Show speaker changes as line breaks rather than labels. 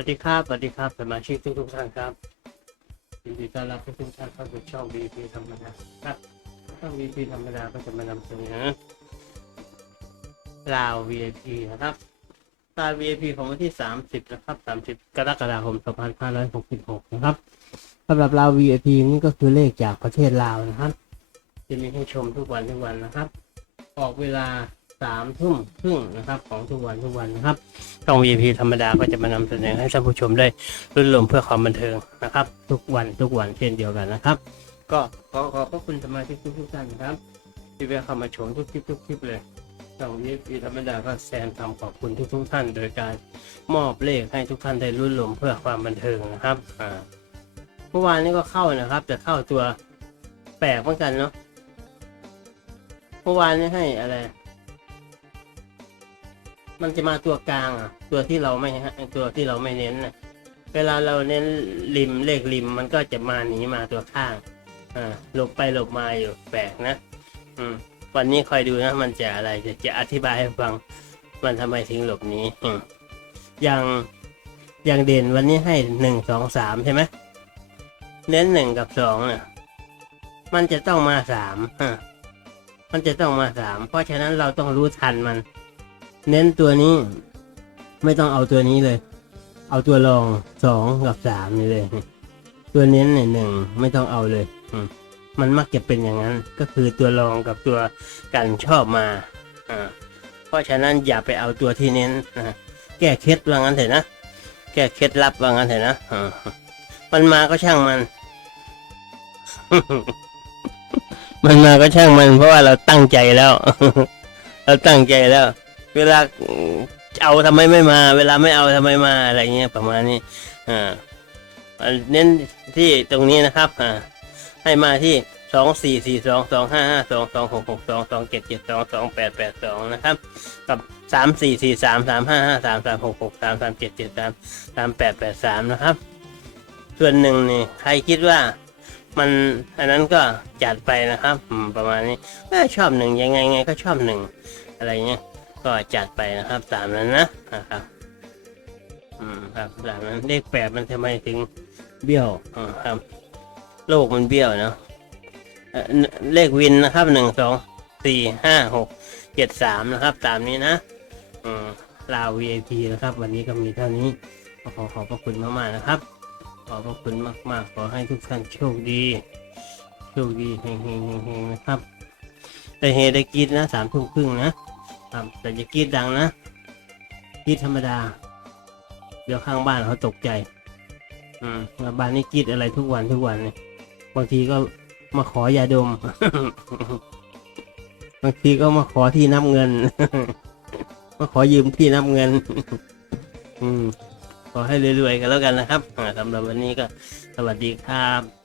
วัสดีครับ สวัสดีครับสมาชิกทุกทุกท่านครับยินดีต้อนรับทุกทุกท่านเข้าสู่ช่อง VP ธรรมดาครับช่อง VP ธรรมดาก็จะมานำเสนอลาว VIP นะครับลาว VIP ของวันที่ 30 นะครับ 30 กรกฎาคม 2566 นะครับสำหรับลาว VIP นี่ก็คือเลขจากประเทศลาวนะครับ จะมีให้ชมทุกวันทุกวันนะครับ ออกเวลา สามทุ่มครึ่งนะครับของทุกวันทุกวันนะครับช่อง VIP ธรรมดาก็จะมานำเสนอให้ท่านผู้ชมได้รื่นรมเพื่อความบันเทิงนะครับ ทุกวันทุกวันเช่นเดียวกันนะครับ ก็ขอขอบพระคุณสมาชิกทุกท่านนะครับ ที่แวะเข้ามาชมทุกคลิปทุกคลิปเลยช่อง VIP ธรรมดาก็แซมทำขอบคุณทุกๆท่าน โดยการมอบเลขให้ทุกท่านได้รื่นรมเพื่อความบันเทิงนะครับอ่าเมื่อวานนี้ก็เข้านะครับ แต่เข้าตัวแปลกเหมือนกันเนาะเมื่อวานนี้ให้อะไร มันจะมาตัวกลางอะ ตัวที่เราไม่ฮะตัวที่เราไม่เน้นน่ะเวลาเราเน้นริมเลขริมมันก็จะมาหนีมาตัวข้างอ่าหลบไปหลบมาอยู่แปลกนะ อืม วันนี้คอยดูนะ มันจะอะไรจะจะอธิบายให้ฟัง มันทำไมถึงหลบหนี้อืมอย่างอย่างเด่นวันนี้ให้หนึ่งสองสามใช่ไหมเน้นหนึ่งกับสองเนี่ยมันจะต้องมาสามมันจะต้องมาสามเพราะฉะนั้นเราต้องรู้ทันมัน เน้นตัวนี้ ไม่ต้องเอาตัวนี้เลย เอาตัวรองสองกับสามนี่เลย ตัวเน้นเนี่ยหนึ่งไม่ต้องเอาเลยมันมักจะเป็นอย่างนั้น ก็คือตัวรองกับตัวกันชอบมาอ่าเพราะฉะนั้นอย่าไปเอาตัวที่เน้นนะแก้เคล็ดว่างั้นเถอะนะแก้เคล็ดลับว่างั้นเถอะนะมันมาก็ช่างมัน มันมาก็ช่างมัน เพราะว่าเราตั้งใจแล้ว เราตั้งใจแล้ว เวลาเอาทำไมไม่มา เวลาไม่เอาทำไมมาอะไรเงี้ยประมาณนี้อ่าเน้นที่ตรงนี้นะครับอ่าให้มาที่สองสี่สี่สองสองห้าห้าสองสองหกหกสองสองเจ็ดเจ็ดสองสองแปดแปดสองนะครับ กับสามสี่สี่สามสามห้าห้าสามสามหกหกสามสามเจ็ดเจ็ดสามสามแปดแปดสามนะครับ ส่วนหนึ่งนี่ใครคิดว่ามันอันนั้นก็จัดไปนะครับประมาณนี้ชอบหนึ่งยังไงไงก็ชอบหนึ่งอะไรเงี้ย ก็จัดไปนะครับตามนั้นนะนะครับ อืมครับตามนั้นเลขแปดมันทำไมถึงเบี้ยวอ่าครับ โลกมันเบี้ยวเนาะเลขวินนะครับหนึ่งสองสี่ห้าหกเจ็ดสามนะครับ ตามนี้นะอืมลาว VIP นะครับ วันนี้ก็มีเท่านี้ขอขอบพระคุณมากๆนะครับ ขอบพระคุณมาก ๆ ขอให้ทุกท่านโชคดีโชคดีเฮงๆเฮงๆนะครับ แต่เฮได้กินนะสามทุ่มครึ่งนะ ครับแต่อย่ากรีดดังนะกรีดธรรมดา เดี๋ยวข้างบ้านเขาตกใจ อืมแล้วบ้านนี้กรีดอะไรทุกวันทุกวันเลยบางทีก็มาขอยาดม บางทีก็มาขอที่นับเงิน มาขอยืมที่นับเงิน อืมขอให้รวยๆกันแล้วกันนะครับสำหรับวันนี้ก็สวัสดีครับ